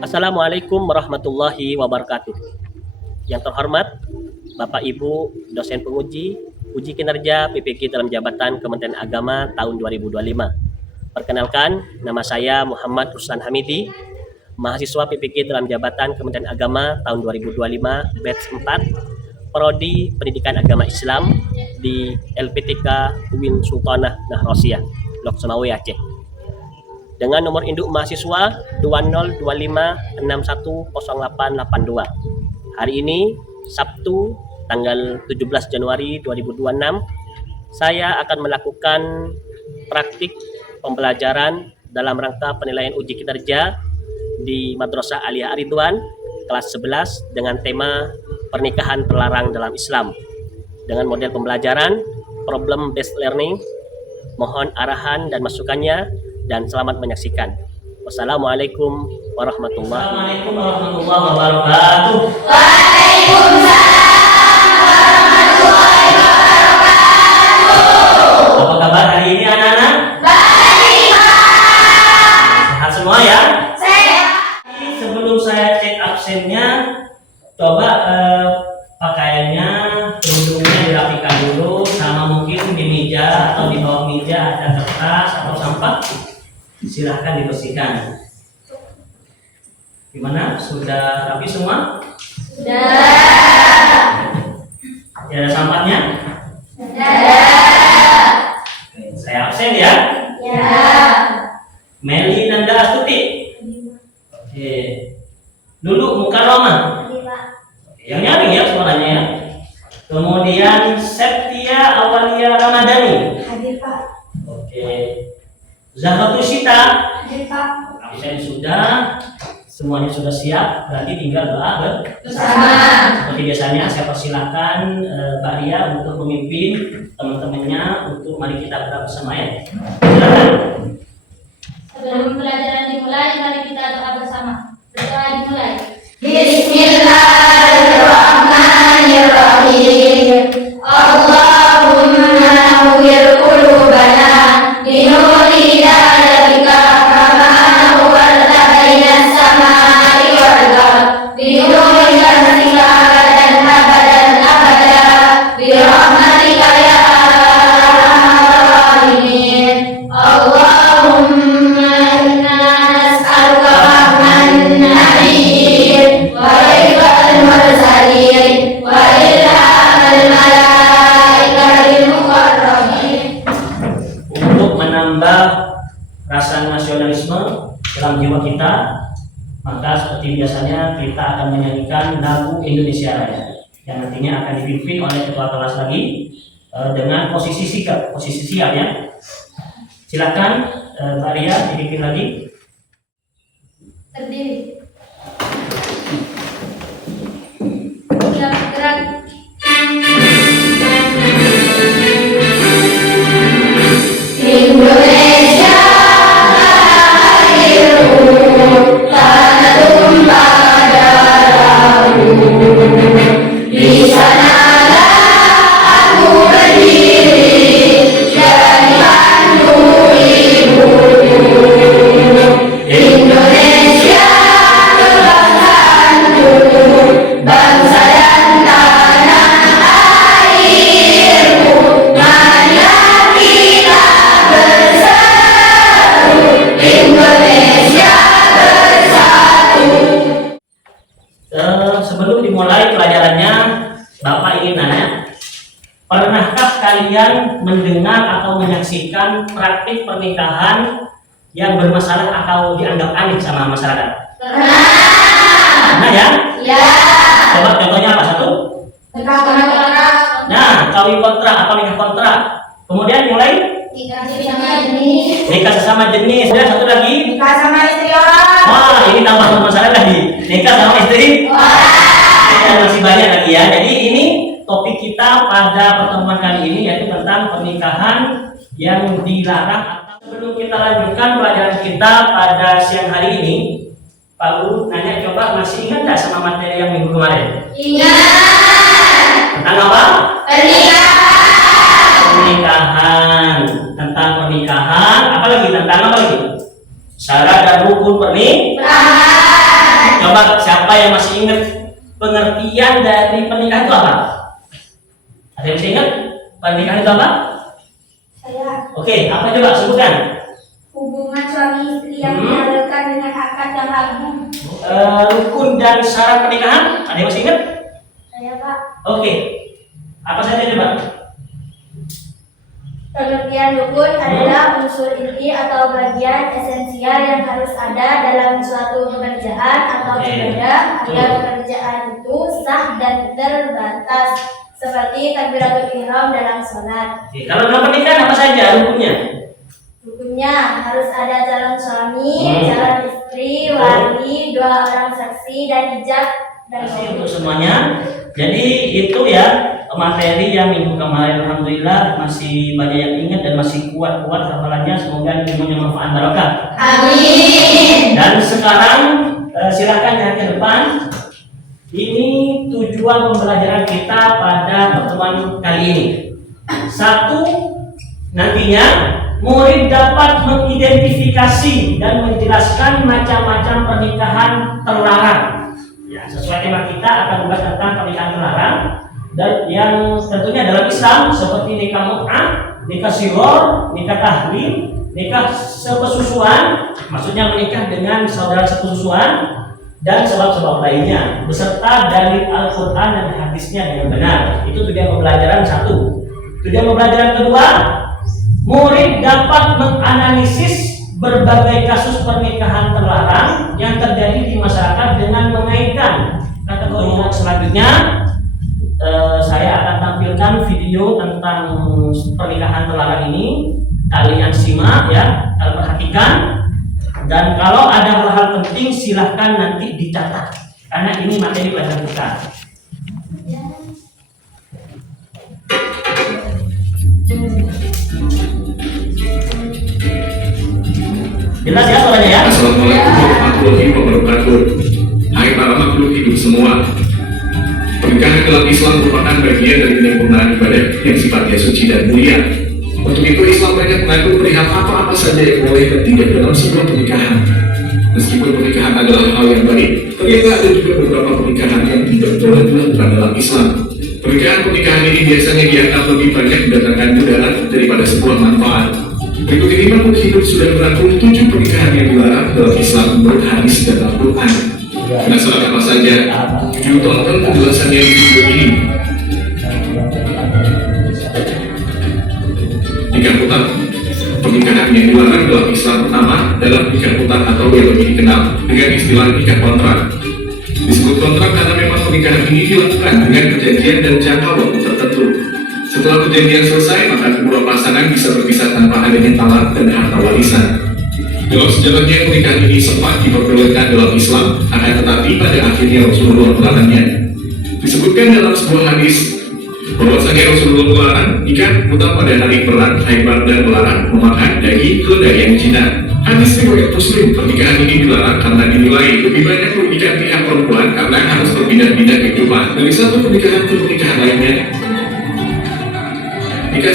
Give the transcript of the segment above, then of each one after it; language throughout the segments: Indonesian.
Assalamualaikum warahmatullahi wabarakatuh. Yang terhormat Bapak Ibu dosen penguji uji kinerja PPK dalam jabatan Kementerian Agama tahun 2025. Perkenalkan, nama saya Muhammad Ruslan Hamidi, mahasiswa PPK dalam jabatan Kementerian Agama tahun 2025 batch 4, Prodi Pendidikan Agama Islam di LPTK UIN Sultanah Nahrosiyah, Lok Sumawe, Aceh. Dengan nomor induk mahasiswa 2025610882. Hari ini Sabtu tanggal 17 Januari 2026, saya akan melakukan praktik pembelajaran dalam rangka penilaian uji kinerja di Madrasah Aliyah Ar-Ridwan kelas 11 dengan tema pernikahan terlarang dalam Islam dengan model pembelajaran problem based learning. Mohon arahan dan masukannya dan selamat menyaksikan. Wassalamualaikum warahmatullahi wabarakatuh. Apa kabar hari ini anak-anak? Baik. Sehat semua ya? Sehat. Sebelum saya cek absennya, coba pakaiannya, kerudungnya dirapikan dulu, sama mungkin di meja atau di bawah meja ada kertas atau sampah. Silahkan dibersihkan. Gimana? Sudah rapi semua? Sudah. Ya, ada sampahnya? Sudah. Oke, saya absen ya? Ya. Meli Nanda Astuti. Oke. Dulu muka Roma. Yang nyaring ya suaranya ya. Kemudian Septia Awalia Ramadhani. Hadir Pak. Oke. Zahatu Sita. Hadir Pak. Absen sudah. Semuanya sudah siap. Berarti tinggal doa bersama. Seperti biasanya saya persilakan Mbak Ria untuk memimpin teman-temannya untuk mari kita berdoa bersama ya. Silakan. Sebelum pelajaran dimulai, mari kita doa bersama. Berdoa dimulai. Bismillahirrahmanirrahim. Allahumma nawwir qulubana binuri hidayatika kama nawwarta bainas samai wal ardh binuri rahmatika abadan abadan abada birahmatika ya arhamar rahimin. Allahumma inna nas'aluka rahman nahir wa rizqal mursalin wa ilhamal malaikatil muqarrabin. Untuk menambah rasa nasionalisme dalam jiwa kita, maka seperti biasanya kita akan menyanyikan lagu Indonesia Raya yang nantinya akan dipimpin oleh ketua kelas lagi dengan posisi siap ya. Silakan Mbak Ria dipimpin lagi. Terdiri. Siap gerak. Indonesia lahirku, tanah tumpah darahku. Di sanalah aku berdiri dan dipandu ibuku. Indonesia kebanggaanku, bangsa dan tanah airku. Marilah kita bersatu, Indonesia bersatu. Sebelum dimulai pelajarannya, Bapak ingin nanya, pernahkah kalian mendengar atau menyaksikan praktik pernikahan yang bermasalah atau dianggap aneh sama masyarakat? Pernah ya? Ya. Coba contohnya apa? Satu? Nah, kawin kontrak atau nikah kontrak. Kemudian mulai Nikah sama jenis. nikah sesama jenis. Dan satu lagi, Nikah sama istri orang. wah ini tambah masalah lagi, nikah sama istri. Dan masih banyak lagi ya. Jadi ini topik kita pada pertemuan kali ini yaitu tentang pernikahan yang dilarang. Sebelum kita lanjutkan pelajaran kita pada siang hari ini, Pak Guru nanya, coba masih ingat nggak sama materi yang minggu kemarin? Ingat. Tentang apa? Pernikahan. Tentang pernikahan, apalagi tentang apa lagi? Syarat dan rukun pernikahan. Coba siapa yang masih ingat pengertian dari pernikahan itu apa? Ada yang masih ingat pernikahan itu apa? Saya. Oke, apa coba sebutkan? Hubungan suami istri yang diadakan dengan akad yang agung. Rukun dan syarat pernikahan, ada yang masih ingat? Saya, Pak. Oke, apa saja coba? Pengertian rukun adalah unsur inti atau bagian esensial yang harus ada dalam suatu pekerjaan atau ibadah agar pekerjaan itu sah dan terbatas, seperti takbiratul ihram dalam sholat. Oke, kalau dalam pernikahan apa saja rukunnya? Rukunnya harus ada calon suami, calon istri, wali, 2 orang saksi, dan ijab dan Kasih untuk semuanya. Jadi itu ya materi yang minggu kemarin, alhamdulillah masih banyak yang ingat dan masih kuat-kuat hafalannya. Semoga ilmunya manfaat barokah. Amin. Dan sekarang silakan lihat ke depan. Ini tujuan pembelajaran kita pada pertemuan kali ini. 1, nantinya murid dapat mengidentifikasi dan menjelaskan macam-macam pernikahan terlarang. Ya, sesuai tema kita akan membahas tentang pernikahan terlarang dan yang tentunya dalam Islam seperti nikah mut'ah, nikah shigor, nikah tahlil, nikah sepesusuan, maksudnya menikah dengan saudara sepesusuan dan sebab-sebab lainnya beserta dari Al-Quran dan hadisnya dengan benar. Itu tujuan pembelajaran 1. Tujuan pembelajaran kedua, murid dapat menganalisis berbagai kasus pernikahan terlarang yang terjadi di masyarakat dengan mengaitkan kategori. Selanjutnya saya akan tampilkan video tentang pernikahan terlarang ini. Kalian simak ya, kalian perhatikan, dan kalau ada hal-hal penting silahkan nanti dicatat karena ini materi pelajaran kita. Jelas ya suaranya ya? Assalamualaikum warahmatullahi wabarakatuh. Hai para makhluk hidup semua. Pernikahan dalam Islam merupakan bagian dari penyempurnaan ibadah yang sifatnya suci dan mulia. Untuk itu Islam banyak mengatur perihal apa-apa saja yang boleh dan tidak dalam sebuah pernikahan. Meskipun pernikahan adalah hal yang baik, ternyata ada juga beberapa pernikahan yang tidak boleh dilakukan dalam Islam. Pernikahan ini biasanya dianggap lebih banyak mendatangkan mudarat daripada sebuah manfaat. Berikut ini makhluk hidup sudah merangkum 7 pernikahan yang dilarang dalam Islam menurut hadis dan Al-Quran. Penasaran apa saja? Yuk tonton penjelasannya di video ini. Nikah putar. Pernikahan yang dilarang dalam Islam pertama adalah nikah putar atau yang lebih dikenal dengan istilah nikah kontrak. Disebut kontrak karena memang pernikahan ini dilakukan dengan perjanjian dan jangka waktu tertentu. Setelah perjanjian selesai, maka kedua pasangan bisa berpisah tanpa adanya talak dan harta warisan. Dalam sejarahnya pernikahan ini sempat diperbolehkan dalam Islam, akan tetapi pada akhirnya Rasulullah melarangnya. Disebutkan dalam sebuah hadis bahwasanya Rasulullah melarang nikah putar pada hari perang, Khaibar, dan melarang memakan daging keledai yang jinak. Hadis riwayat Muslim, pernikahan ini dilarang karena dinilai lebih banyak merugikan pihak perempuan karena harus berpindah-pindah kehidupan dari satu pernikahan ke pernikahan lainnya. Nikah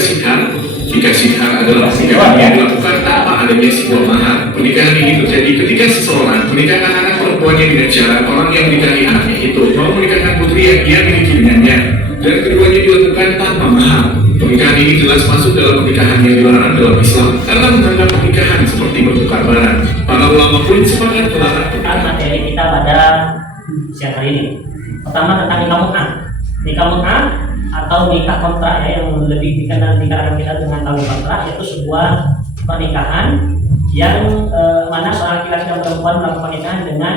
sikhar adalah pernikahan yang dilakukan tanpa adanya sebuah mahar. Pernikahan ini terjadi ketika seseorang menikahkan anak perempuannya dengan cara orang yang menikahi anaknya itu mau menikahkan putri yang dia miliki dengannya, dan keduanya dilakukan tanpa mahar. Pernikahan ini jelas masuk dalam pernikahan yang dilarang dalam Islam karena menganggap pernikahan seperti bertukar barang. Para ulama pun sepakat melarang. Materi kita pada siang hari ini. Pertama tentang nikah mut'ah. Nikah mut'ah atau nikah kontrak ya, yang lebih dikenal di kalangan kita dengan tahu kontrak, yaitu sebuah pernikahan yang mana seorang laki-laki dan perempuan melakukan pernikahan dengan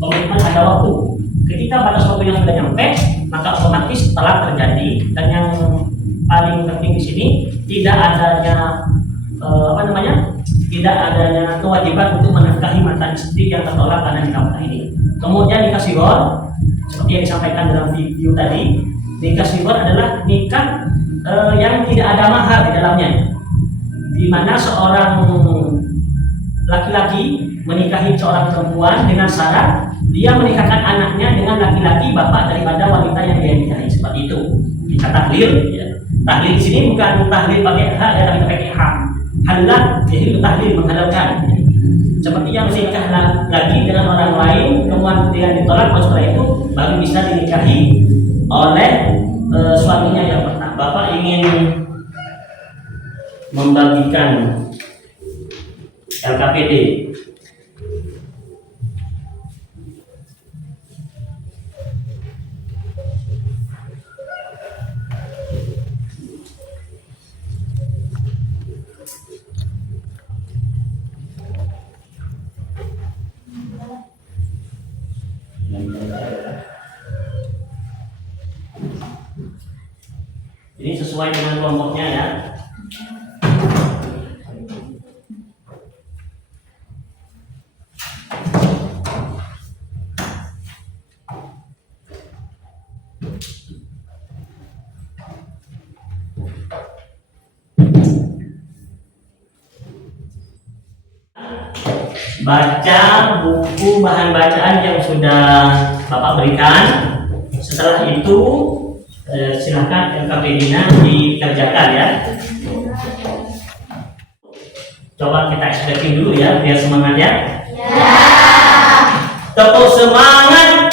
komitmen ada waktu. Ketika batas waktu yang sudah nyampe, maka otomatis telah terjadi. Dan yang paling penting di sini tidak adanya tidak adanya kewajiban untuk menafkahi mantan istri yang tertolak karena nikah mut'ah ini. Kemudian nikah shigor, seperti yang disampaikan dalam video tadi, nikah shigor adalah nikah yang tidak ada mahar di dalamnya, di mana seorang laki-laki menikahi seorang perempuan dengan syarat dia menikahkan anaknya dengan laki-laki bapak daripada wanita yang dia nikahi. Seperti itu. Nikah tahlil. Ya. Tahlil di sini bukan tahlil pakai ha, tapi pakai ha. Halal, jadi itu tahlil, menghalalkan. Seperti yang menikah lagi dengan orang lain, kemudian ditolak, setelah itu baru bisa dinikahi oleh suaminya yang pertama. Bapak ingin membagikan LKPD. Ini sesuai dengan kelompoknya ya. Baca buku bahan bacaan yang sudah Bapak berikan. Setelah itu silakan LKPD-nya dikerjakan ya. Coba kita ekspresi dulu ya, biar semangat ya. Tepuk semangat.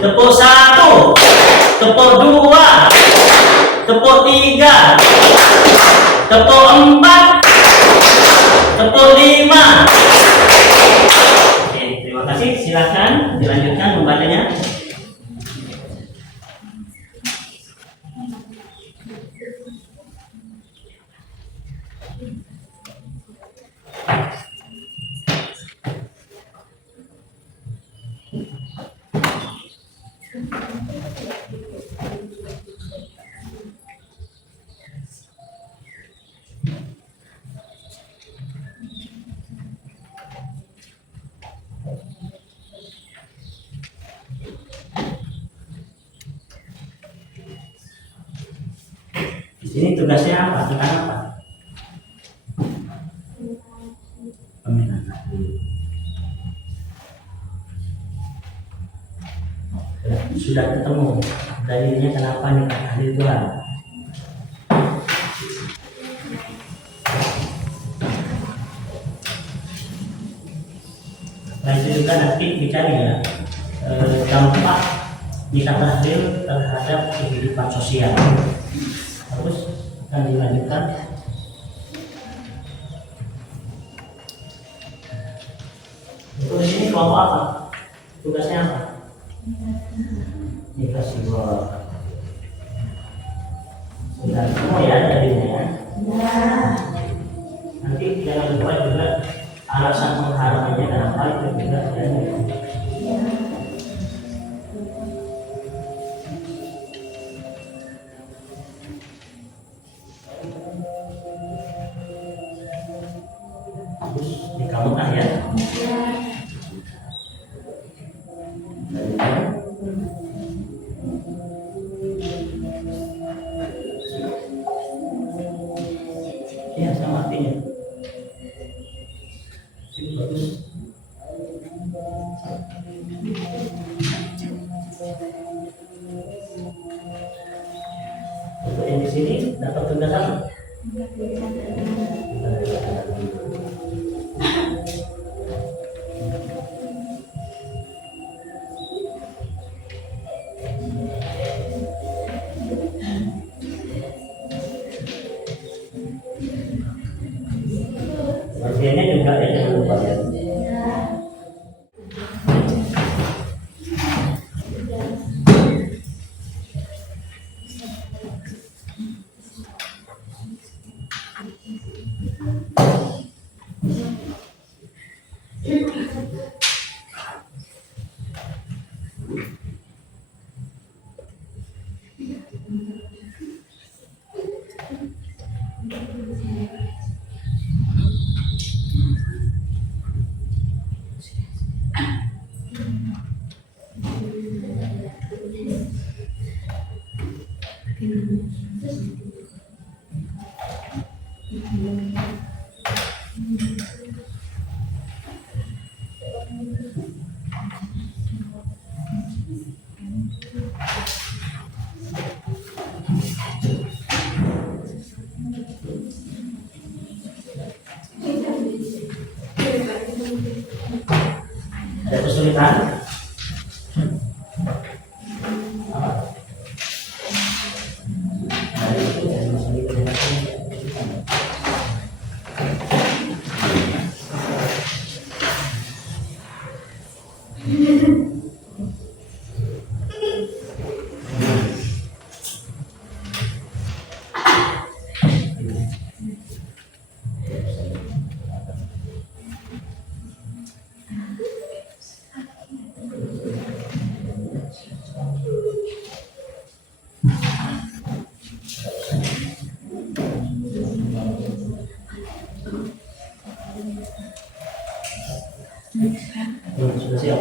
Tepuk satu, tepuk dua, tepuk tiga, tepuk empat, tepuk lima. Oke, terima kasih. Silakan dilanjutkan membacanya. Di sini tugasnya apa? Tentang apa? Peminat. Sudah ketemu dalilnya kenapa nikah ahli Tuhan. Nah itu juga nanti dicari ya dampak nikah tahlil terhadap kehidupan sosial. Terus akan dilanjutkan. Terus ini kelompok apa? Tugasnya apa? Nikah sibuk. Sudah semua ya jadinya ya. Nanti jangan lupa juga alasan pengharumannya kenapa itu juga ya. Terus di kamu kan ya. Ya sama artinya. Itu bagus. Untuk yang di sini dapat tugas apa? Bagiannya juga ya, jangan lupa ya. kesulitan? Sudah siap?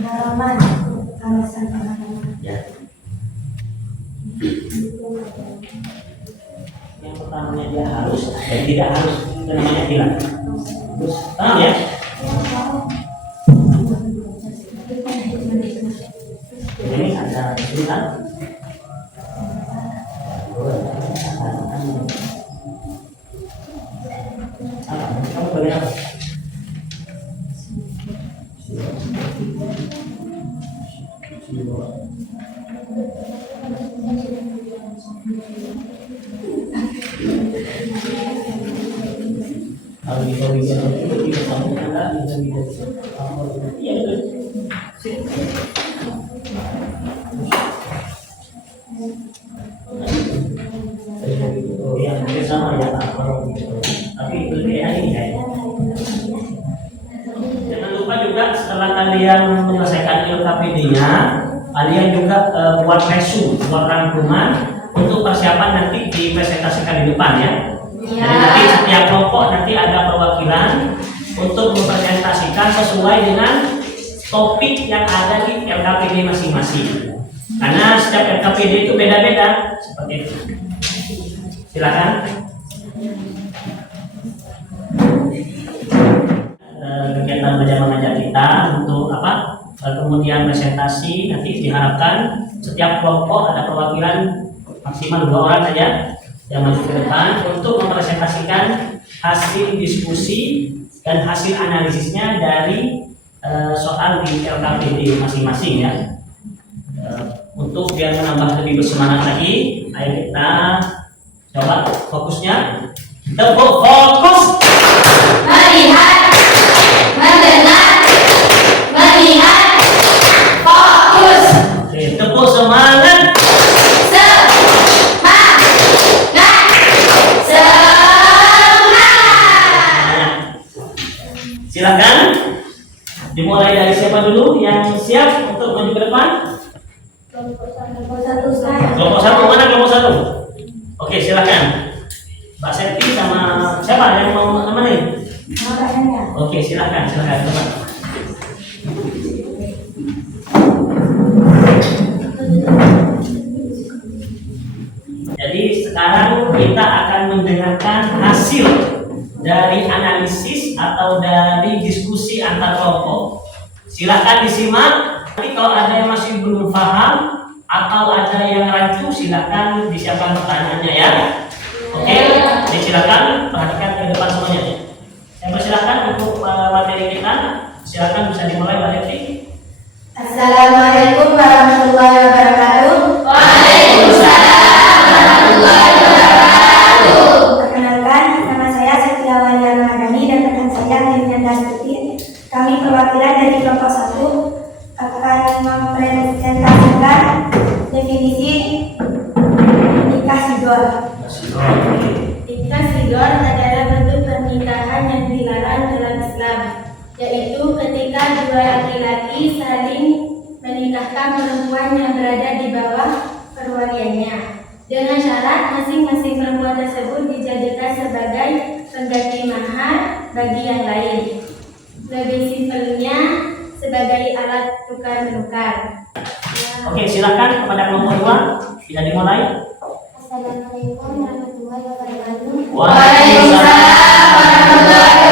Halaman alasan halaman. Ya. Yang pertamanya dia harus dan tidak harus, itu namanya hilang. Terus paham ya? Ini ada kesulitan. Kamu bagian apa? Kalau di bagian itu tidak kamu ada di bagian iya betul. Yang mungkin sama ya Pak, tapi lebih enak ini ya. Jangan lupa juga setelah kalian menyelesaikan LKPD-nya, kalian juga buat resume, buat rangkuman untuk persiapan nanti dipresentasikan di depan ya. Jadi nanti setiap kelompok nanti ada perwakilan untuk mempresentasikan sesuai dengan topik yang ada di LKPD masing-masing. Karena setiap LKPD itu beda-beda seperti itu. Silakan. Kegiatan belajar mengajar kita untuk apa? Kemudian presentasi nanti diharapkan setiap kelompok ada perwakilan maksimal 2 orang saja yang maju ke depan untuk mempresentasikan hasil diskusi dan hasil analisisnya dari soal di LKPD masing-masing ya. Untuk biar menambah lebih bersemangat lagi, ayo kita coba fokusnya. Tepuk fokus. Melihat, mendengar, melihat, fokus. Oke, tepuk semangat. Silakan. Dimulai dari siapa dulu yang siap untuk maju ke depan? Kelompok satu mana kelompok satu? Oke, silakan. Mbak Septi sama siapa yang mau nemenin? Oke, silakan teman. Jadi sekarang kita akan mendengarkan hasil dari analisis atau dari diskusi antar kelompok. Silakan disimak. Nanti kalau ada yang masih belum paham atau ada yang rancu, silakan disiapkan pertanyaannya ya. Oke, jadi silakan perhatikan ke depan semuanya. Saya persilakan untuk materi kita. Silakan bisa dimulai Mbak Devi. Assalamualaikum warahmatullahi wabarakatuh. Waalaikumsalam warahmatullahi wabarakatuh. Perkenalkan, nama saya Setiawan Ramadhani dan rekan saya Melina Dastuti. Kami perwakilan dari kelompok 1 akan mempresentasikan definisi nikah sidor. Nikah sidor adalah bentuk pernikahan yang dilarang dalam Islam, yaitu ketika dua laki-laki saling menikahkan perempuan yang berada di bawah perwaliannya, dengan syarat masing-masing perempuan tersebut dijadikan sebagai pengganti mahar bagi yang lain. Lebih simpelnya sebagai alat tukar-menukar. Oke, silakan kepada kelompok 2. Bisa dimulai. Assalamualaikum warahmatullahi wabarakatuh. Waalaikumsalam warahmatullahi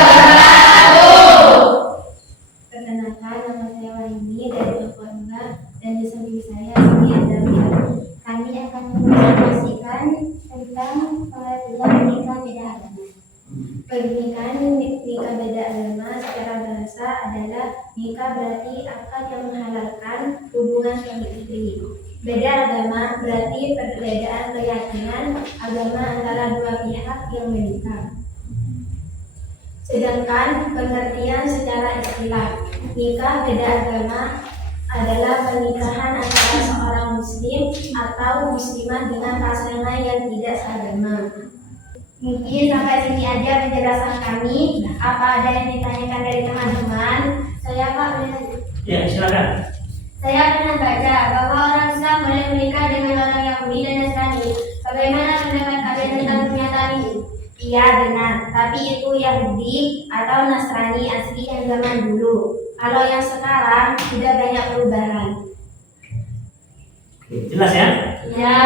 Bagi nikah beda agama secara bahasa adalah nikah berarti akad yang menghalalkan hubungan suami istri. Beda agama berarti perbedaan keyakinan agama antara dua pihak yang menikah. Sedangkan pengertian secara istilah nikah beda agama adalah pernikahan antara seorang muslim atau muslimah dengan pasangan yang tidak seagama. Mungkin sampai sini aja penjelasan kami. Apa ada yang ditanyakan dari teman-teman? Saya Pak boleh lanjut? Ya, silakan. Saya pernah baca bahwa orang Islam boleh menikah dengan orang Yahudi dan Nasrani. Bagaimana pendapat kalian tentang pernyataan ini? Iya benar, tapi itu Yahudi atau Nasrani asli yang zaman dulu. Kalau yang sekarang sudah banyak perubahan. Jelas ya? Ya.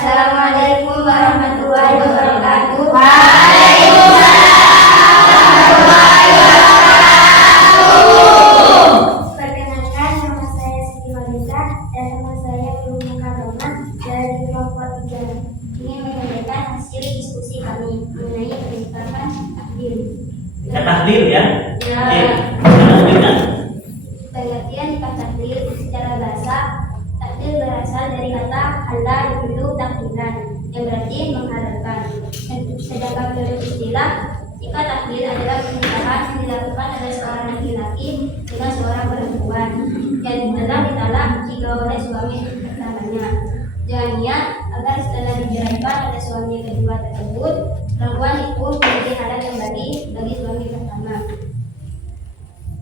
Assalamualaikum warahmatullahi wabarakatuh. Perkenalkan, nama saya Siti Walisa dan teman saya Guru Mukarrama dari kelompok 3. Ini menyampaikan hasil diskusi kami mengenai pernikahan takdir. Kita tahlil ya. Ya. Oke. Kita lanjutkan. Pengertian nikah takdir secara bahasa, takdir berasal dari kata halal yuridu takdiran yang berarti mengharapkan. Sedangkan menurut istilah, nikah takdir adalah pernikahan yang dilakukan oleh seorang laki-laki dengan seorang perempuan yang telah ditalak jika oleh suami pertamanya. Dengan niat agar setelah dijalankan oleh suami kedua tersebut, perempuan itu menjadi halal kembali bagi suami pertama.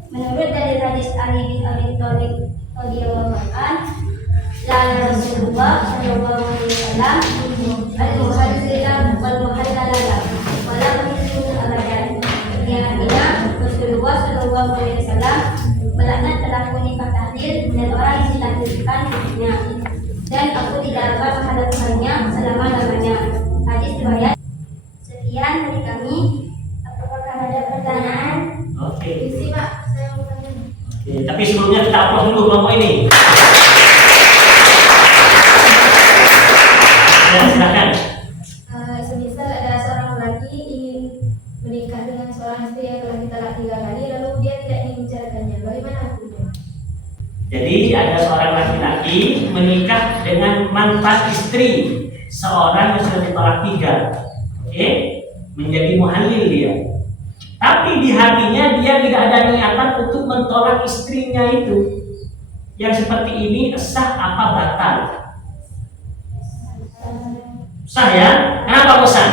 Menurut dari hadis Ali bin Abi Thalib radhiyallahu anhu, la Rasulullah sallallahu alaihi wasallam al-muhajjiran wal muhajjalala wala yusiru abadan. Yang artinya Rasulullah sallallahu alaihi wasallam melaknat pelaku nikah takdir dan orang yang ditakdirkan untuknya, dan aku tidak akan menghadapkannya selama-lamanya. Hadis riwayat. Sekian dari kami. Apakah ada pertanyaan? Oke. Isi Pak, saya mau tanya. Oke, tapi sebelumnya kita upload dulu kelompok ini. Ya, silakan. Semisal ada seorang laki ingin menikah dengan seorang istri yang telah ditalak 3 kali, lalu dia tidak ingin menceraikannya, bagaimana hukumnya? Jadi ada seorang laki-laki menikah dengan mantan istri seorang yang sudah ditolak 3. Oke, menjadi muhalil dia. Tapi di hatinya dia tidak ada niatan untuk mentolak istrinya itu. Yang seperti ini sah apa batal? Sah ya? Kenapa kok sah?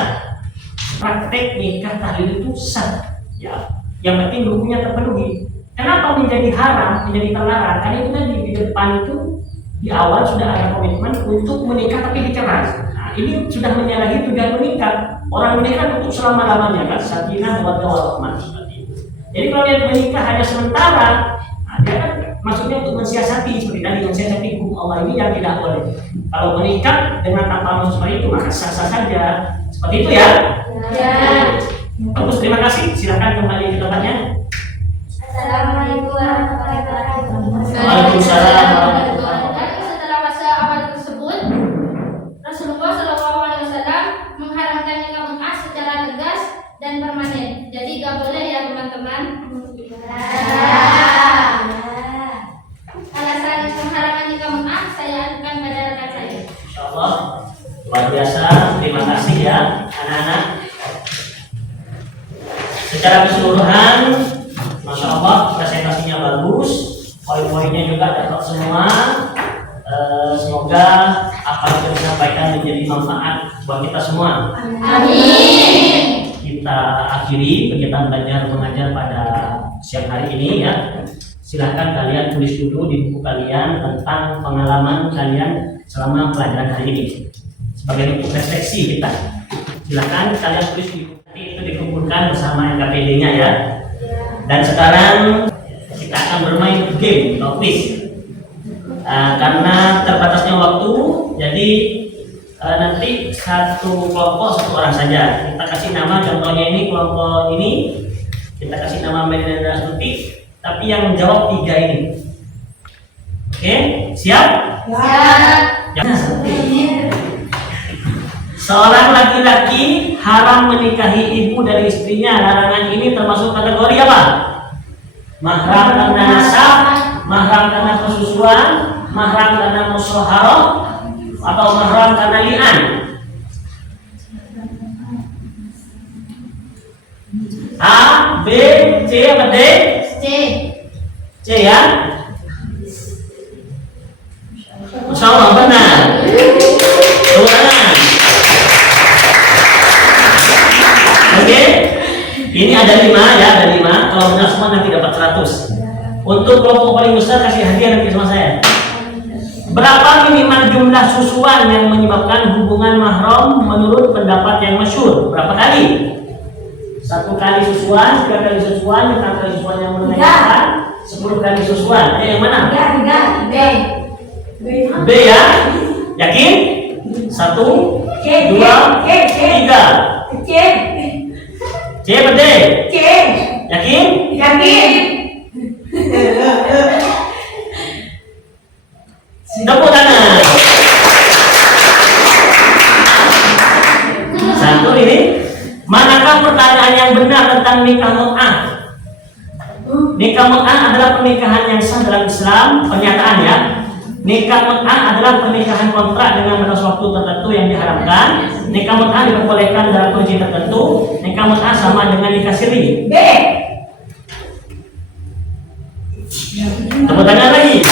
Praktek nikah tahlil itu sah. Ya, yang penting hukumnya terpenuhi. Kenapa menjadi haram, menjadi terlarang? Karena itu tadi di depan itu di awal sudah ada komitmen untuk menikah tapi dicerai. Nah, ini sudah menyalahi tujuan menikah. Orang menikah untuk selama-lamanya kan, sakinah mawaddah warahmah seperti itu. Jadi kalau dia menikah hanya sementara, nah, dia kan maksudnya untuk mensiasati seperti tadi, mensiasati hukum Allah ini yang tidak boleh. Kalau menikah dengan tanpa maksud seperti itu maka sah-sah saja. Seperti itu ya. Ya. Bagus, terima kasih. Silakan kembali ke tempatnya. Assalamualaikum warahmatullahi wabarakatuh. Waalaikumsalam. Setelah masa awal tersebut, Rasulullah SAW mengharamkan nikah mut'ah secara tegas dan permanen. Jadi gak boleh ya teman-teman. Alasan pengharaman nikah mut'ah saya ajukan pada rekan saya. Insyaallah luar biasa. Terima kasih ya anak-anak. Secara keseluruhan, masya Allah presentasinya bagus, poin-poinnya juga dapat semua. Semoga apa yang disampaikan menjadi manfaat buat kita semua. Amin. Kita akhiri kegiatan belajar mengajar pada siang hari ini ya. Silahkan kalian tulis dulu di buku kalian tentang pengalaman kalian selama pelajaran hari ini sebagai bentuk refleksi kita. Silahkan kalian tulis di buku, nanti itu dikumpulkan bersama NKPD-nya ya. Dan sekarang kita akan bermain game atau quiz. Karena terbatasnya waktu, jadi nanti satu kelompok satu orang saja. Kita kasih nama, contohnya ini kelompok ini kita kasih nama Melina dan Astuti, tapi yang menjawab 3 ini. Oke, siap? Siap. Jangan Seorang laki-laki haram menikahi ibu dari istrinya. Larangan ini termasuk kategori apa? Mahram karena nasab, mahram karena persusuan, mahram karena musyawarah, atau mahram karena li'an. A, B, C apa D? C. C ya. Masya Allah benar. Tepuk tangan. Oke, ini ada 5 ya, ada 5. Kalau benar semua nanti dapat 100. Untuk kelompok paling besar kasih hadiah nanti sama saya. Berapa minimal jumlah susuan yang menyebabkan hubungan mahram menurut pendapat yang masyhur? Berapa kali? 1 kali susuan, 3 kali susuan, 5 kali susuan yang menunjukkan, 10 kali susuan. Yang mana? B ya. Yakin? 1, 2, 3. C apa D? Yakin? Tepuk tangan. 1 ini. Manakah pertanyaan yang benar tentang nikah mut'ah? Nikah mut'ah adalah pernikahan yang sah dalam Islam. Pernyataan ya. Nikah mut'ah adalah pernikahan kontrak dengan batas waktu tertentu yang diharamkan. Nikah mut'ah diperbolehkan dalam kondisi tertentu. Nikah mut'ah sama dengan nikah siri. Tepuk tangan lagi.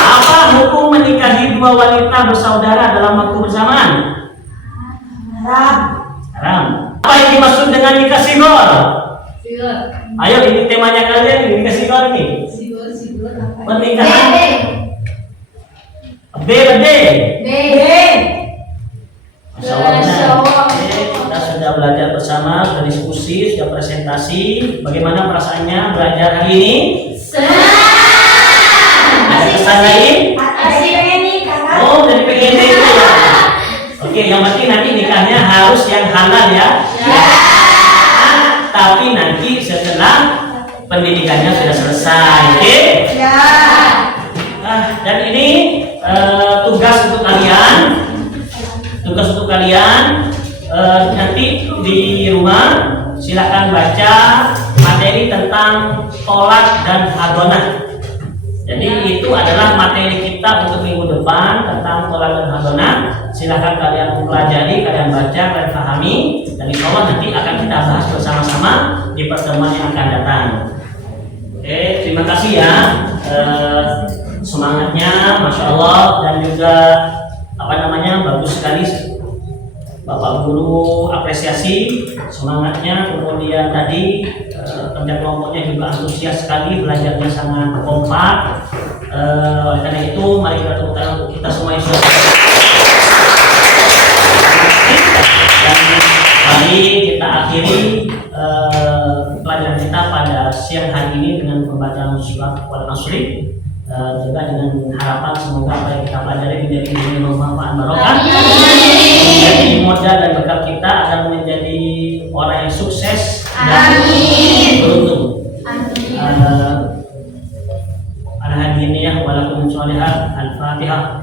Apa hukum menikahi 2 wanita bersaudara dalam waktu bersamaan? Haram. Apa yang dimaksud dengan nikah sigor? Ayo, ini temanya kalian, ini nikah sigor ini. Pernikahan B. Masya Allah. Kita sudah belajar bersama, sudah diskusi, sudah presentasi. Bagaimana perasaannya belajar hari ini? Ada pesan lain? Oh, dari PGD itu ya. Oke, yang penting nanti nikahnya harus yang halal ya. Tapi nanti setelah pendidikannya sudah selesai. Oke? Dan ini tugas untuk kalian. Nanti di rumah silakan baca materi tentang tolak dan hadonah. Jadi itu adalah materi kita untuk minggu depan tentang tolak dan hadonah. Silakan kalian pelajari, kalian baca, kalian pahami, dan insya Allah nanti akan kita bahas bersama-sama di pertemuan yang akan datang. Oke, terima kasih ya. Semangatnya, masya Allah, dan juga bagus sekali. Bapak Guru apresiasi semangatnya, kemudian tadi kerja kelompoknya juga antusias sekali, belajarnya sangat kompak. Oleh karena itu, mari kita tepuk tangan untuk kita semua yang sudah. Dan mari kita akhiri pelajaran kita pada siang hari ini dengan pembacaan surah Al-Asr. Juga dengan harapan semoga apa yang kita pelajari menjadi ilmu manfaat barokah, menjadi modal dan bekal kita akan menjadi orang yang sukses dan beruntung. Alhamdulillah walakum sholihah. Al-Fatihah.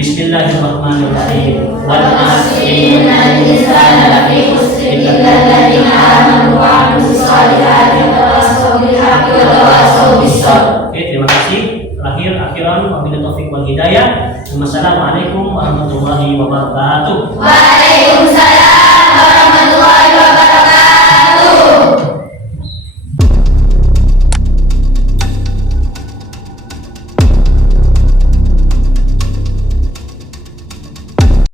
Bismillahirrahmanirrahim. Wal 'asri innal insana lafi khusr illa alladziina aamanu wa 'amilus shalihati wa tawassaw bil haqqi wa tawassaw bis sabr. Oke, terima kasih. Akhiran wabillahi taufiq wal hidayah. Wassalamualaikum warahmatullahi wabarakatuh. Waalaikumsalam.